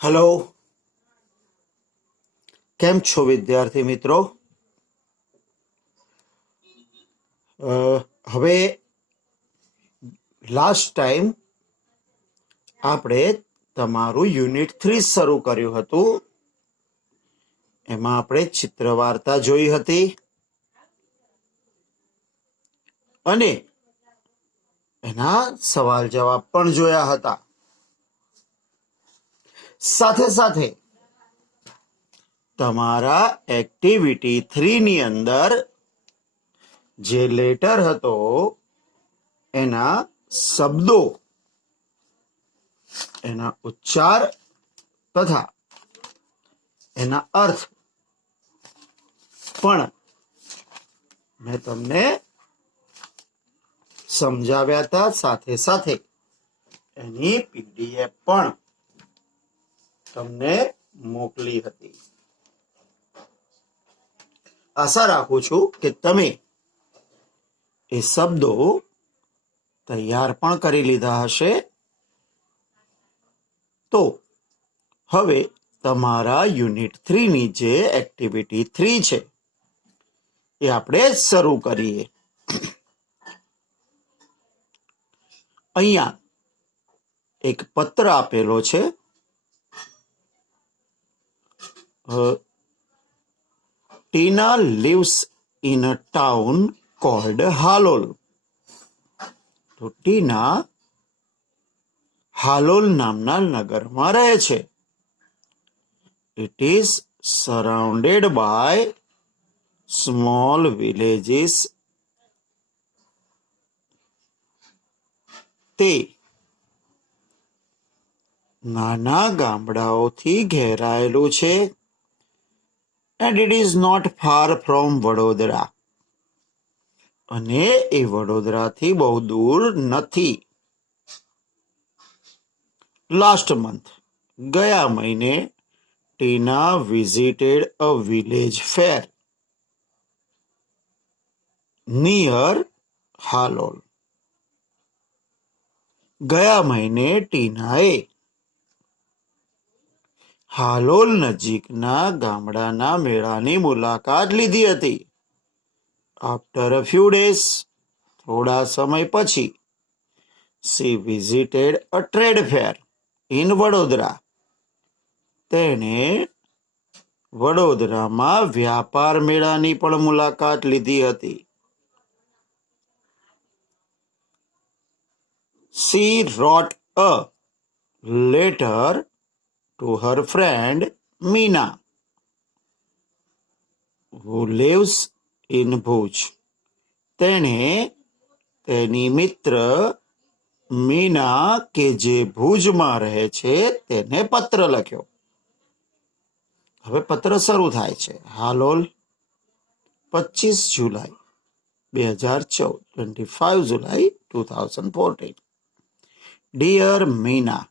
Hello, કેમ છો વિદ્યાર્થી મિત્રો? હવે લાસ્ટ ટાઈમ આપણે તમારું યુનિટ 3 શરૂ કર્યું હતું. એમાં આપણે ચિત્ર વાર્તા જોઈ હતી અને એના સવાલ જવાબ પણ જોયા હતા. સાથે સાથે તમારા એક્ટિવિટી 3 ની અંદર જે લેટર હતો એના શબ્દો, એના ઉચ્ચાર તથા એના અર્થ પણ મેં તમને સમજાવ્યા હતા. સાથે સાથે એની પીડીએફ પણ તમને મોકલી હતી. આશા રાખું છું કે તમે એ શબ્દો તૈયાર પણ કરી લીધા હશે. તો હવે તમારા યુનિટ 3 ની જે એક્ટિવિટી 3 છે એ આપણે શરૂ કરીએ. અહીંયા એક પત્ર આપેલો છે. ટીના lives in a town called Halol. તો ટીના હાલોલ નામના નગરમાં રહે છે. It is surrounded by small villages. તે નાના ગામડાઓથી ઘેરાયેલું છે. And it is not far from Vadodara. અને એ વડોદરાથી બહુ દૂર નથી. લાસ્ટ મંથ, ગયા મહિને, Tina visited a village fair near Halol. ગયા મહિને ટીનાએ હાલોલ નજીકના ગામડાના મેળાની મુલાકાત લીધી હતી. આફ્ટર અ ફ્યુ ડેઝ, થોડા સમય પછી, she visited a trade fair in Vadodara. તેણે વડોદરામાં વ્યાપાર મેળાની પણ મુલાકાત લીધી હતી. She wrote a letter to her friend Meena, who lives in Bhuj. તેણે તેની મિત્ર મીના કે જે ભુજમાં રહે છે તેને પત્ર લખ્યો. હવે પત્ર શરૂ થાય છે. હાલોલ, 25 જુલાઈ 2014, 25 જુલાઈ 2014. ડિયર મીના,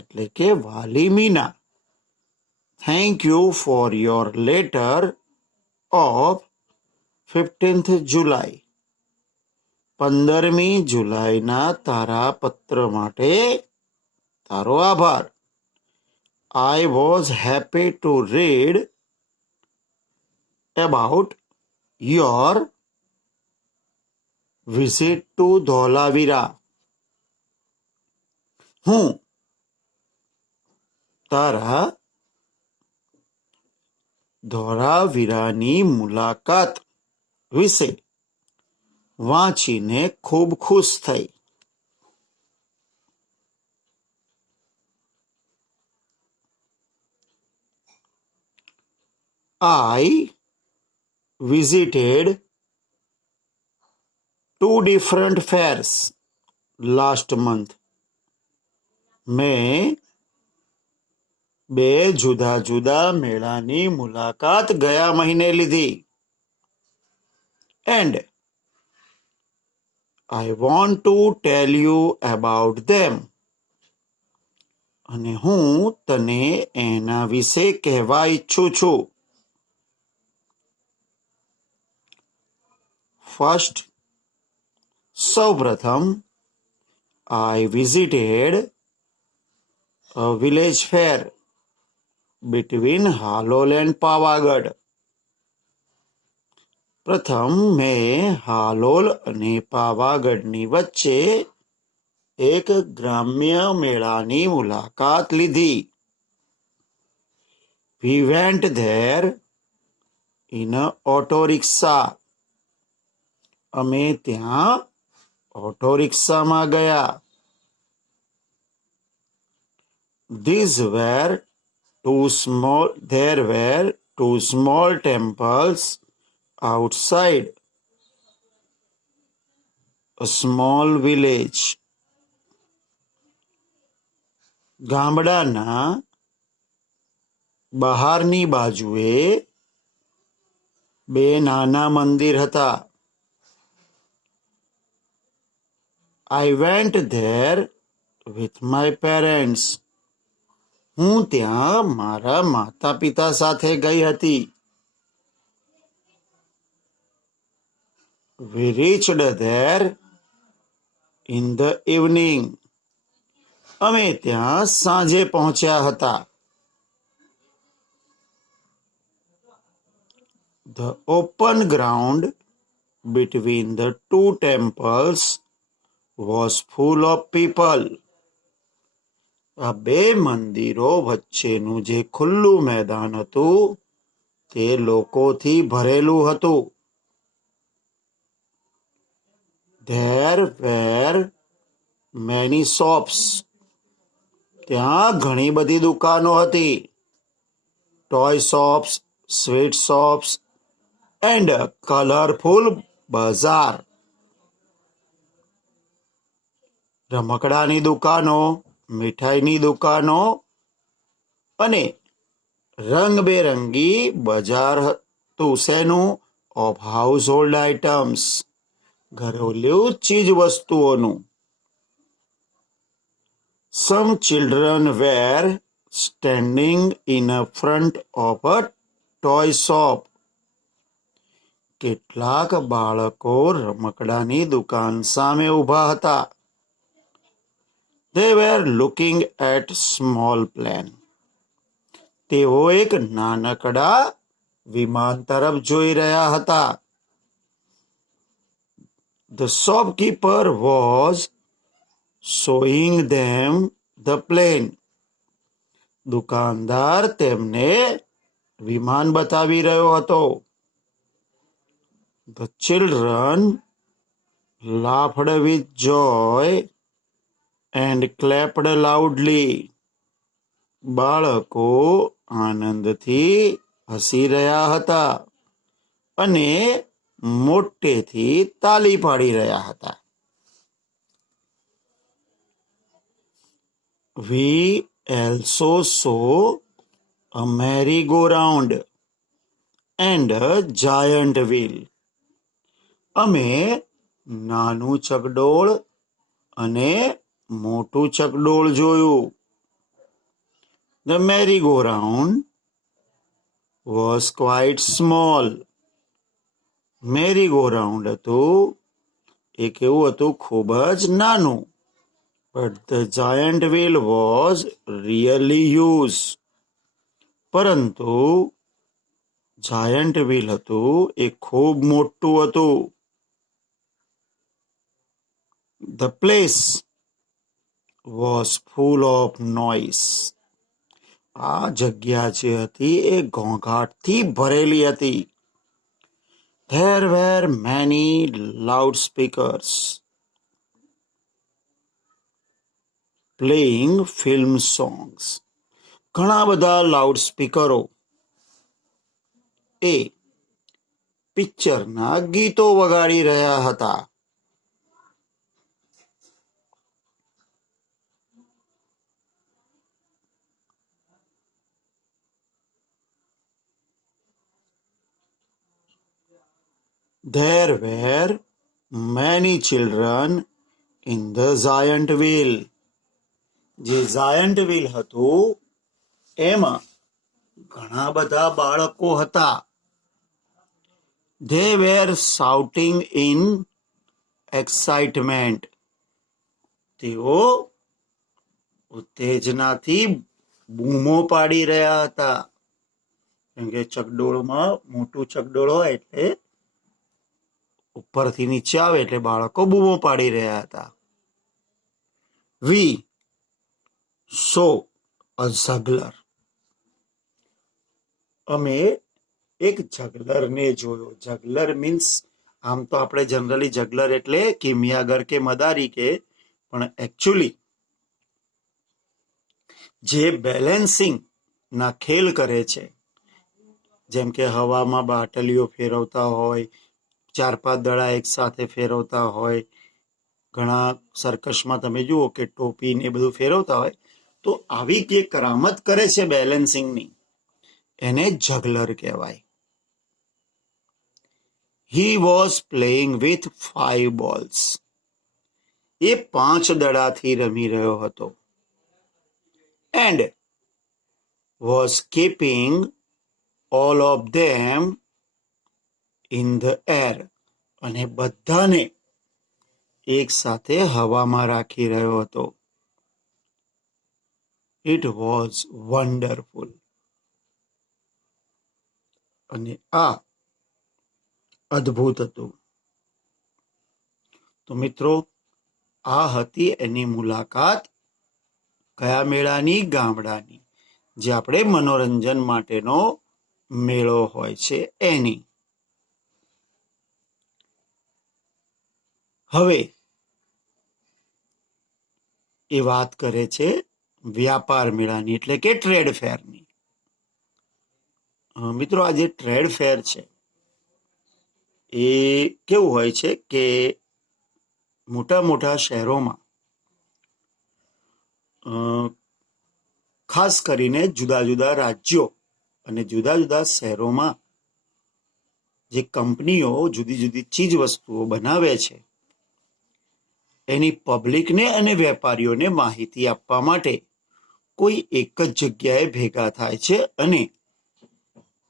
એટલે કે વાલી Meena, thank you for your letter of 15th જુલાઈ. 15મી જુલાઈના તારા પત્ર માટે તારો આભાર. I was happy to read about your visit to Dholavira. હું તારા ધોળાવીરાની મુલાકાત વિશે વાંચીને ખૂબ ખુશ થઈ. I visited 2 different fairs last month. મેં 2 જુદા જુદા મેળાની મુલાકાત ગયા મહિને લીધી. And I want to tell you about them. અને હું તને એના વિશે કહેવા ઈચ્છું છું. ફર્સ્ટ, સૌપ્રથમ, I visited a village fair between Halol and Pavagad. પ્રથમ મેં હાલોલ અને પાવાગઢની વચ્ચે એક ગ્રામ્ય મેળાની મુલાકાત લીધી. We went there in a auto rickshaw. અમે ત્યાં ઓટો રિક્ષામાં ગયા. There were two small temples outside a small village. ગામડાના બહારની બાજુએ બે નાના મંદિર હતા. I went there with my parents. હું ત્યાં મારા માતા પિતા સાથે ગઈ હતી. We reached there in the evening. અમે ત્યાં સાંજે પહોંચ્યા હતા. The open ground between the two temples was full of people. આ બે મંદિરો વચ્ચેનું જે ખુલ્લું મેદાન હતું તે લોકોથી ભરેલું હતું. There were many shops. ત્યાં ઘણી બધી દુકાનો હતી. Toy shops, sweet shops and a colorful bazaar. રમકડાની દુકાનો, મીઠાઈની દુકાનો અને રંગબેરંગી બજાર હતું. શેનું? ઓફ હાઉસ હોલ્ડ આઇટમ્સ, ઘરેલું ચીજ વસ્તુઓનું. Some children were standing in a front of a toy shop. કેટલાક બાળકો રમકડાની દુકાન સામે ઊભા હતા. They were looking at small plane. તેઓ એક નાનકડા વિમાન તરફ જોઈ રહ્યા હતા. The shopkeeper was showing them the plane. દુકાનદાર તેમને વિમાન બતાવી રહ્યો હતો. The children laughed with joy and clapped loudly. બાળકો આનંદથી હસી રહ્યા હતા અને મોટેથી તાલી પાડી રહ્યા હતા. We also saw a merry-go-round and a giant wheel. અમે નાનું ચકડોળ અને મોટું ચકડોળ જોયું. The merry-go-round was quite small. merry-go-round હતું એ કેવું હતું? ખૂબ જ નાનું. But the giant wheel was really huge. પરંતુ giant wheel હતું એ ખૂબ મોટું હતું. The place was full of noise. આ જગ્યા જે હતી એ ઘોંઘાટથી ભરેલી હતી. There were many loudspeakers playing film songs. ઘણા બધા લાઉડ સ્પીકરો એ પિક્ચરના ગીતો વગાડી રહ્યા હતા. There were many children in the giant wheel. જે giant wheel હતું એમાં ઘણા બધા બાળકો હતા. They were shouting in excitement. તેઓ ઉત્તેજનાથી બૂમો પાડી રહ્યા હતા. કેમ કે ચકડોળમાં મોટું ચકડોળ હોય એટલે ઉપરથી નીચે આવે એટલે બાળકો બૂમો પાડી રહ્યા હતા. વી સો અ ઝગલર. અમે એક જગલરને જોયો. જગલર મીન્સ આમ તો આપણે જનરલી જગલર એટલે કિમિયાગર કે મદારી કે, પણ એકચ્યુઅલી જે બેલેન્સિંગ ના ખેલ કરે છે, જેમ કે હવામાં બાટલીઓ ફેરવતા હોય, 4-5 દડા એક સાથે ફેરવતા હોય, ઘણા સર્કસમાં તમે જુઓ કે ટોપી ને બધું ફેરવતા હોય, તો આવી જે કરામત કરે છે બેલેન્સિંગની, એને જગલર કહેવાય. He was playing with 5 balls. એ 5 દડાથી રમી રહ્યો હતો. And was keeping all of them in the air. અને બધાને એક સાથે હવામાં રાખી રહ્યો હતો. It was wonderful. અને આ અદ્ભુત હતું. તો મિત્રો, આ હતી એની મુલાકાત કયા મેળાની? ગામડાની, જે આપણે મનોરંજન માટેનો મેળો હોય છે એની. હવે એ વાત કરે છે વ્યાપાર મેળાની, એટલે કે ટ્રેડ ફેરની. મિત્રો, આ જે ટ્રેડ ફેર છે એ કેવું હોય છે કે મોટા મોટા શહેરોમાં, ખાસ કરીને જુદા જુદા રાજ્યો અને જુદા જુદા શહેરોમાં જે કંપનીઓ જુદી જુદી ચીજ વસ્તુઓ બનાવે છે, એની પબ્લિકને અને વેપારીઓને માહિતી આપવા માટે કોઈ એક જ જગ્યાએ ભેગા થાય છે અને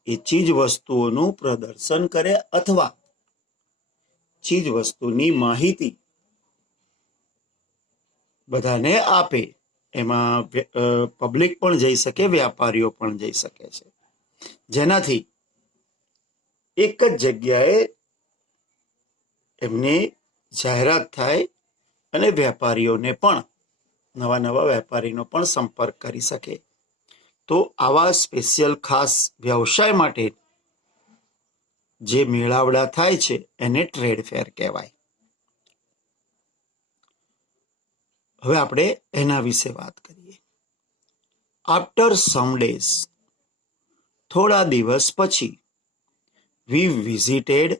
એ ચીજ વસ્તુઓનું પ્રદર્શન કરે અથવા ચીજ વસ્તુની માહિતી બધાને આપે. એમાં પબ્લિક પણ જઈ શકે, વેપારીઓ પણ જઈ શકે છે, જેનાથી એક જ જગ્યાએ એમની જાહેરાત થાય અને વેપારીઓને પણ, નવા નવા વેપારીનો પણ સંપર્ક કરી શકે. તો આવા સ્પેશિયલ ખાસ વ્યવસાય માટે જે મેળાવડા થાય છે એને ટ્રેડ ફેર કહેવાય. હવે આપણે એના વિશે વાત કરીએ. આફ્ટર સમ ડેઝ, થોડા દિવસ પછી, વી visited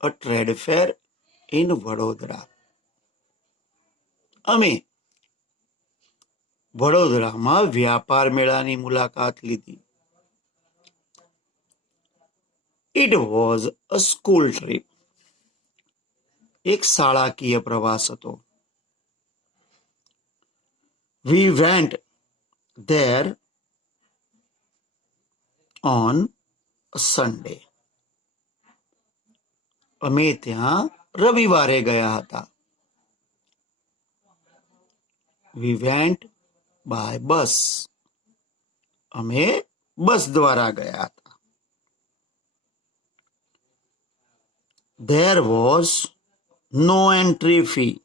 a trade fair in Vadodara. અમે વડોદરામાં વ્યાપાર મેળાની મુલાકાત લીધી. It was a school trip. એક શાળાકીય પ્રવાસ હતો. We went there on a Sunday. અમે ત્યાં રવિવારે ગયા હતા. We went by bus. અમે બસ દ્વારા ગયા હતા. There was no entry fee.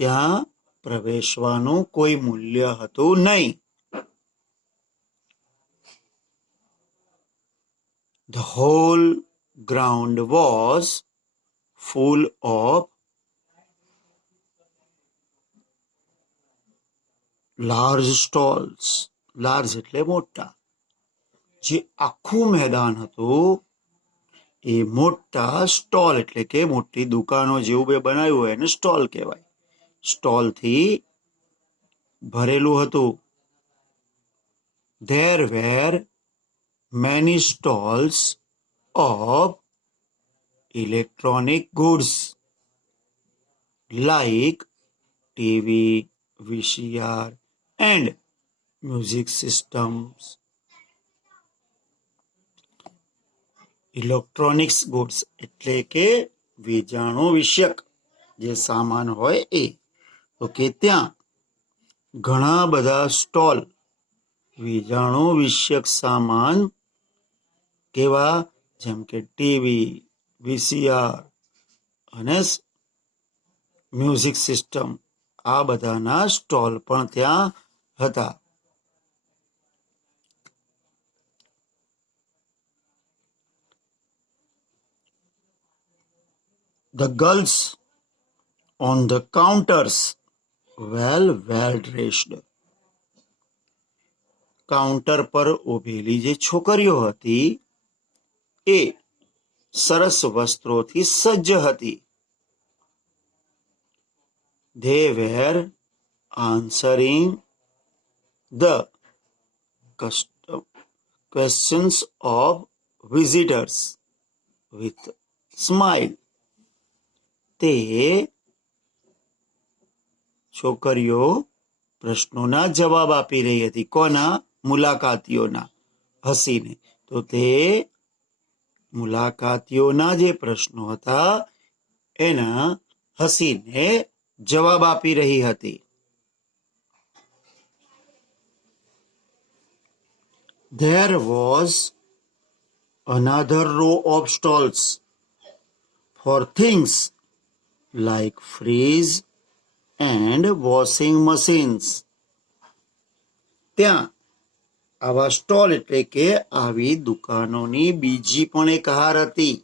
ત્યાં પ્રવેશવાનું કોઈ મૂલ્ય હતું નહીં. The whole ground was full of large stalls. Large એટલે મોટા. જે આખું મેદાન હતું એ મોટા સ્ટોલ એટલે કે મોટી દુકાનો જેવું બે બનાવ્યું હોય એને સ્ટોલ કહેવાય. સ્ટોલથી ભરેલું હતું. There were many stalls of electronic goods like TV, VCR and music systems. Electronics goods એટલે કે વીજાણુ વિષયક જે સામાન હોય એ. તો કે ત્યાં ઘણા બધા સ્ટોલ વીજાણુ વિષયક સામાન કેવા, જેમ કે ટીવી, વીસીઆર અને મ્યુઝિક સિસ્ટમ, આ બધાના સ્ટોલ પણ ત્યાં હતા. The girls on the counters well dressed. Counter પર ઉભેલી જે છોકરીઓ હતી એ સરસ વસ્ત્રોથી સજ્જ હતી. They were answering the questions of visitors with smile. તે છોકરીઓ પ્રશ્નોના જવાબ આપી રહી હતી. કોના? મુલાકાતીઓના. હસીને. તો તે મુલાકાતીઓના જે પ્રશ્નો હતા એના હસીને જવાબ આપી રહી હતી. There was another row of stalls for things like fridge and washing machines. ત્યાં આવા સ્ટોલ એટલે કે આવી દુકાનોની બીજી પણ એક હાર હતી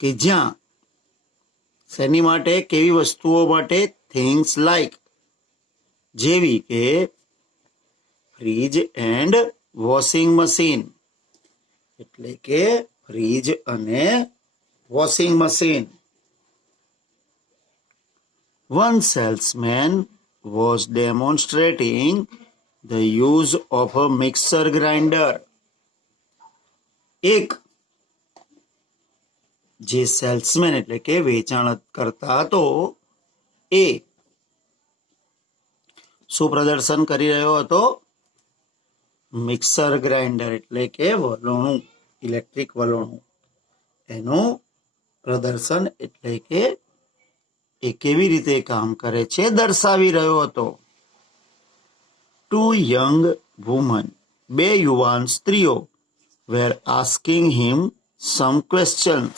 કે જ્યાં શેની માટે? કેવી વસ્તુઓ માટે? થિંગ્સ લાઈક, જેવી કે ફ્રીજ એન્ડ વોશિંગ મશીન, એટલે કે ફ્રીજ અને washing machine. One salesman was demonstrating the use of a mixer grinder. એક જે સેલ્સમેન એટલે કે વેચાણ કરતા હતો એ શું પ્રદર્શન કરી રહ્યો હતો? મિક્સર ગ્રાઇન્ડર એટલે કે વલોણું, ઇલેક્ટ્રિક વલોણું, એનું પ્રદર્શન એટલે કે એ કેવી રીતે કામ કરે છે દર્શાવી રહ્યો હતો. Two young women, બે યુવાન સ્ત્રીઓ, were asking him some questions.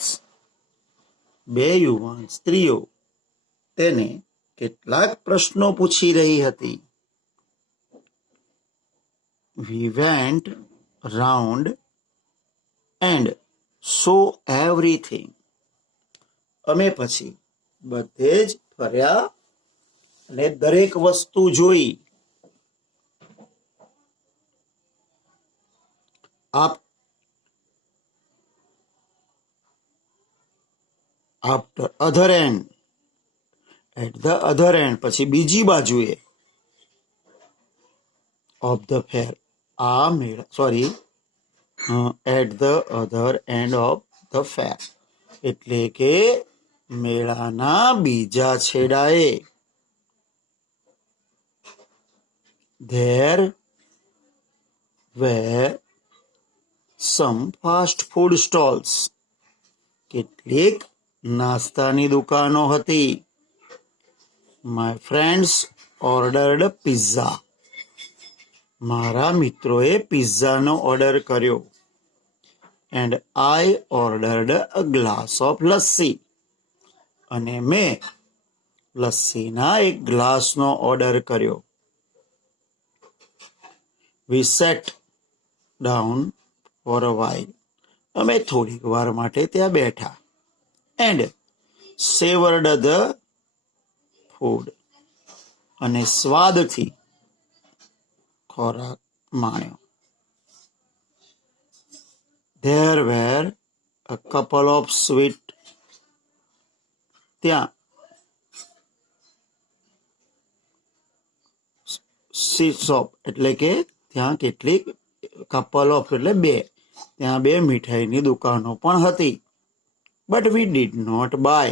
બે યુવાન સ્ત્રીઓ તેને કેટલાક પ્રશ્નો પૂછી રહી હતી. We went round and saw everything. અમે પછી બધે જ ફર્યા અને દરેક વસ્તુ જોઈ. After other end, at the other end, પછી બીજી બાજુએ of the fair, આ મેળા, sorry, at the other end of the fair, એટલે કે મેળાના બીજા છેડાએ. There were some fast food stalls. કેટલીક નાસ્તાની દુકાનો હતી. My friends ordered pizza. મારા મિત્રોએ પિઝાનો ઓર્ડર કર્યો. And I ordered a glass of lassi. અને મેં લસ્સીના એક ગ્લાસનો ઓર્ડર કર્યો. We sat down for a while. અમે થોડીક વાર માટે ત્યાં બેઠા. And savored the food. અને સ્વાદથી ખોરાક માણ્યો. There were a couple of sweet. ત્યાં શોપ એટલે કે ત્યાં કેટલીક કપલ ઓફ એટલે બે, ત્યાં બે મીઠાઈની દુકાનો પણ હતી. But we did not buy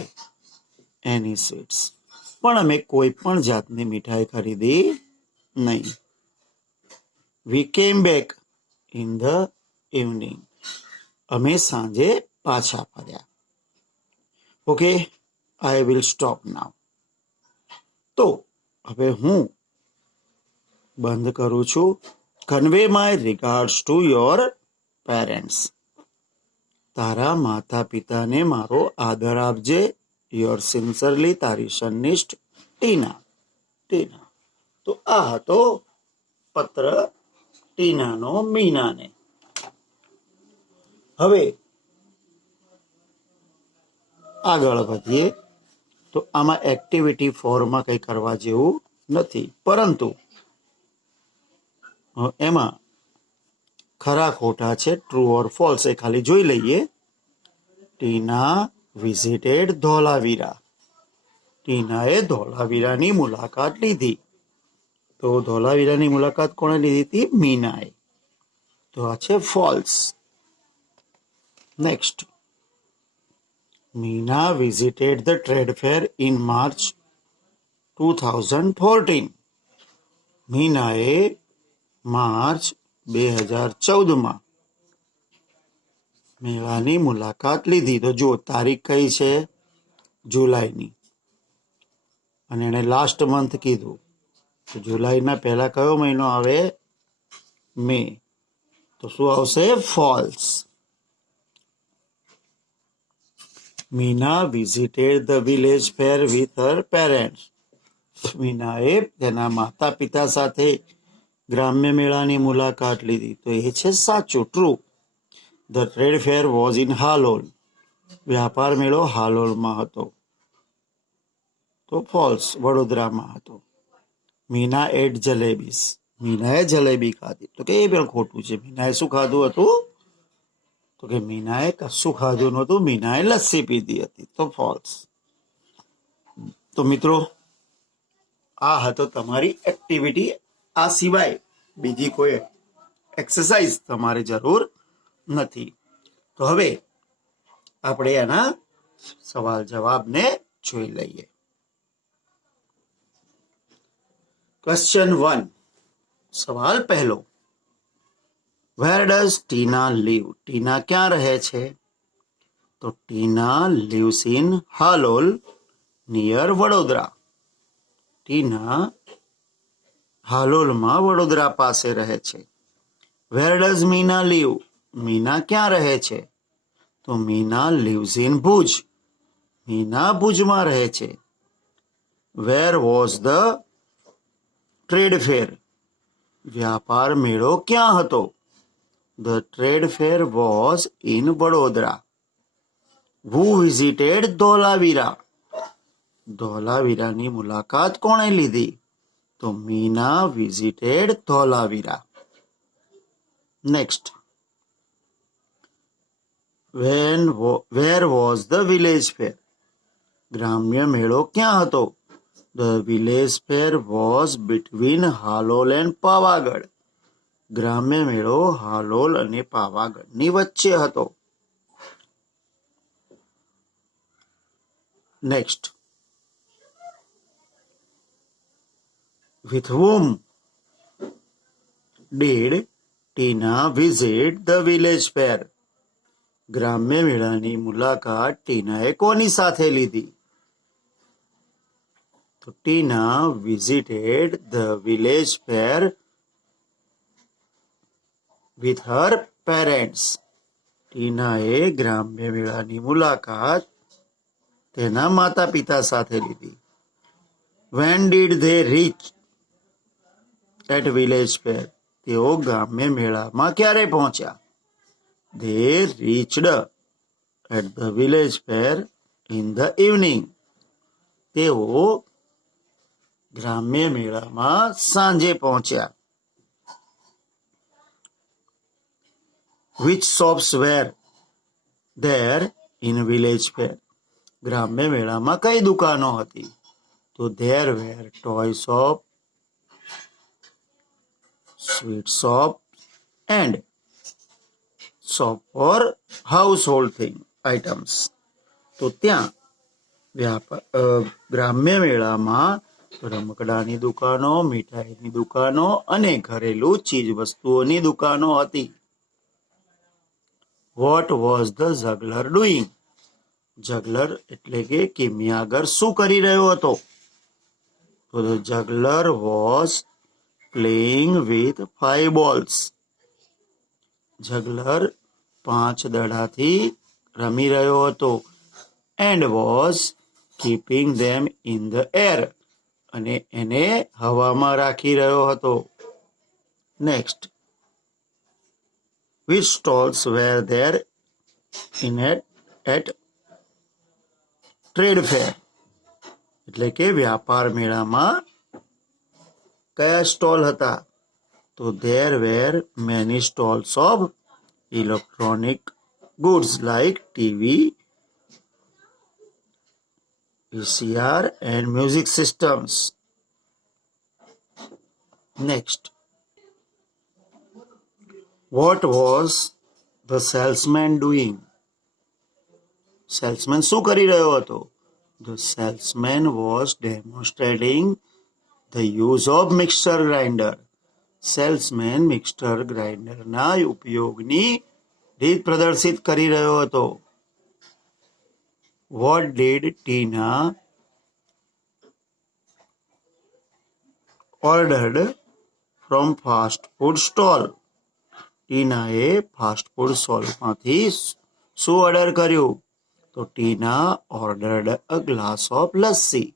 any sweets. પણ અમે કોઈ પણ જાતની મિઠાઈ ખરીદી નહીં. We came back in the evening. અમે સાંજે પાછા ફર્યા. Okay, I will stop now. તો હવે હું બંધ કરું છું. Convey my regards to your parents. તારા માતા પિતાને મારો આદર આપજે. યોર સિન્સરલી, તારી સન્નિષ્ઠ ટીના. ટીના. તો આ હતો પત્ર ટીનાનો મીનાને. હવે આગળ વધીએ તો આમાં એક્ટિવિટી 4માં કંઈ કરવા જેવું નથી, પરંતુ એમાં ખરા ખોટા છે, ટ્રુ ઓર ફોલ્સ, એ ખાલી જોઈ લઈએ. ટીના વિઝિટેડ ધોલાવીરા. ટીનાએ ધોલાવીરાની મુલાકાત લીધી. તો ધોલાવીરાની મુલાકાત કોણે લીધી હતી? મીનાએ. તો આ છે false. Next, Meena visited the trade fair in March 2014. મીનાએ માર્ચ 2014માં મેળાની મુલાકાત લીધી. તો જો તારીખ કઈ છે? જુલાઈની, અને એને લાસ્ટ મંથ કીધું. તો જુલાઈના પહેલા કયો મહિનો આવે? મે. તો શું આવશે? False. Meena visited the village fair with her parents. મીનાએ તેના માતા પિતા સાથે ગ્રામ્ય મેળાની મુલાકાત લીધી. તો એ છે સાચું, true. The trade fair was in Halol. વ્યાપાર મેળો હાલોલમાં હતો. તો ફોલ્સ, વડોદરામાં હતો. મીના એટ જલેબીસ. મીનાએ જલેબી ખાધી. તો કે એ પણ ખોટું છે. મીનાએ શું ખાધું હતું? તો કે મીનાએ કશું ખાધું નહોતું. મીનાએ લસ્સી પીધી હતી. તો ફોલ્સ. તો મિત્રો, આ હતો તમારી એક્ટિવિટી. આ સિવાય બીજી કોઈ એક્સરસાઇઝ તમારે જરૂર નથી. તો હવે આપણે એના સવાલ જવાબને જોઈ લઈએ. ક્વેશ્ચન 1, સવાલ પહેલો. Where does Tina leave? ટીના ક્યાં રહે છે? તો Tina lives in Halol near Vadodara. Tina હાલોલમાં વડોદરા પાસે રહે છે. Where does Meena live? Meena ક્યાં રહે છે? તો મીના લીવ્સ ઇન ભુજ. મીના ભુજમાં રહે છે. Where was the trade fair? વ્યાપાર મેળો ક્યાં હતો? The trade fair was in Vadodara. Who visited Dholavira? ધોલાવીરાની મુલાકાત કોણે લીધી? તો Meena visited Dholavira. Next, where was the village fair? ગ્રામ્ય મેળો ક્યાં હતો? The village fair was between Halol and Pavagadh. ગ્રામ્ય મેળો હાલોલ અને પાવાગઢની વચ્ચે હતો. Next, with whom did Tina visit the village fair? ગ્રામ્ય મેળાની મુલાકાત ટીનાએ કોની સાથે લીધી? તો Tina visited the village fair with her parents. ટીનાએ ગ્રામ્ય મેળાની મુલાકાત તેના માતા પિતા સાથે લીધી. When did they reach at village fair? તેઓ ગ્રામ્ય મેળામાં ક્યારે પહોંચ્યા? They reached at the village fair in the evening. તેઓ ગ્રામ્ય મેળામાં સાંજે પહોંચ્યા. Which shops were there in village fair? ગ્રામ્ય મેળામાં કઈ દુકાનો હતી? તો there were toy shop, sweet shop and shop for household items. તો ત્યાં ગ્રામ્ય મેળામાં રમકડાની દુકાનો, મીઠાઈની દુકાનો અને ઘરેલું ચીજ વસ્તુઓની દુકાનો હતી. What was the juggler doing? જગલર એટલે કે કિમિયાગર શું કરી રહ્યો હતો? તો the જગલર was playing with 5 balls. જગલર 5 દડાથી રમી રહ્યો હતો. And was keeping them in the air, અને એને હવામાં રાખી રહ્યો હતો. Next, which stalls were there in at trade fair? એટલે કે વ્યાપાર મેળામાં કયા સ્ટોલ હતા? તો there were many stalls of electronic goods like TV, VCR and music systems. Next, what was the salesman doing? Salesman શું કરી રહ્યો હતો? The salesman was demonstrating the use of mixer grinder. Salesman mixer ગ્રાઇન્ડરના ઉપયોગની રીત પ્રદર્શિત કરી રહ્યો હતો. What did Tina ordered from fast food stall? ટીનાએ ફાસ્ટ ફૂડ સ્ટોલમાંથી શું ઓર્ડર કર્યું? તો Tina ordered a glass of lassi.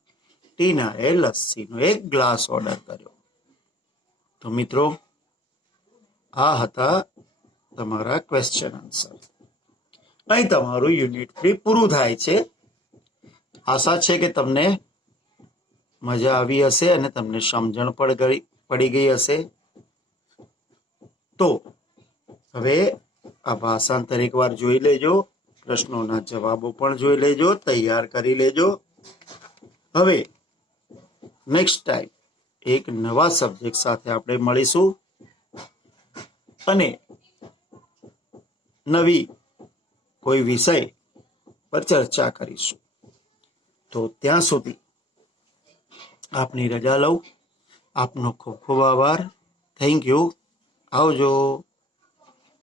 ટીનાએ લસ્સીનો એક ગ્લાસ ઓર્ડર કર્યો. તો મિત્રો, આ હતા તમારા ક્વેશ્ચન આન્સર. અહીં તમારું યુનિટ 3 પૂરું થાય છે. આશા છે કે તમને મજા આવી હશે અને તમને સમજણ પડી ગઈ હશે. તો હવે આ ભાષાંતર એકવાર જોઈ લેજો, પ્રશ્નોના જવાબો પણ જોઈ લેજો, તૈયાર કરી લેજો. હવે નેક્સ્ટ ટાઈમ એક નવા સબ્જેક્ટ સાથે આપણે મળીશું અને નવી કોઈ વિષય પર ચર્ચા કરીશું. તો ત્યાં સુધી આપની રજા લઉં. આપનો ખૂબ ખૂબ આભાર. Thank you. આવજો.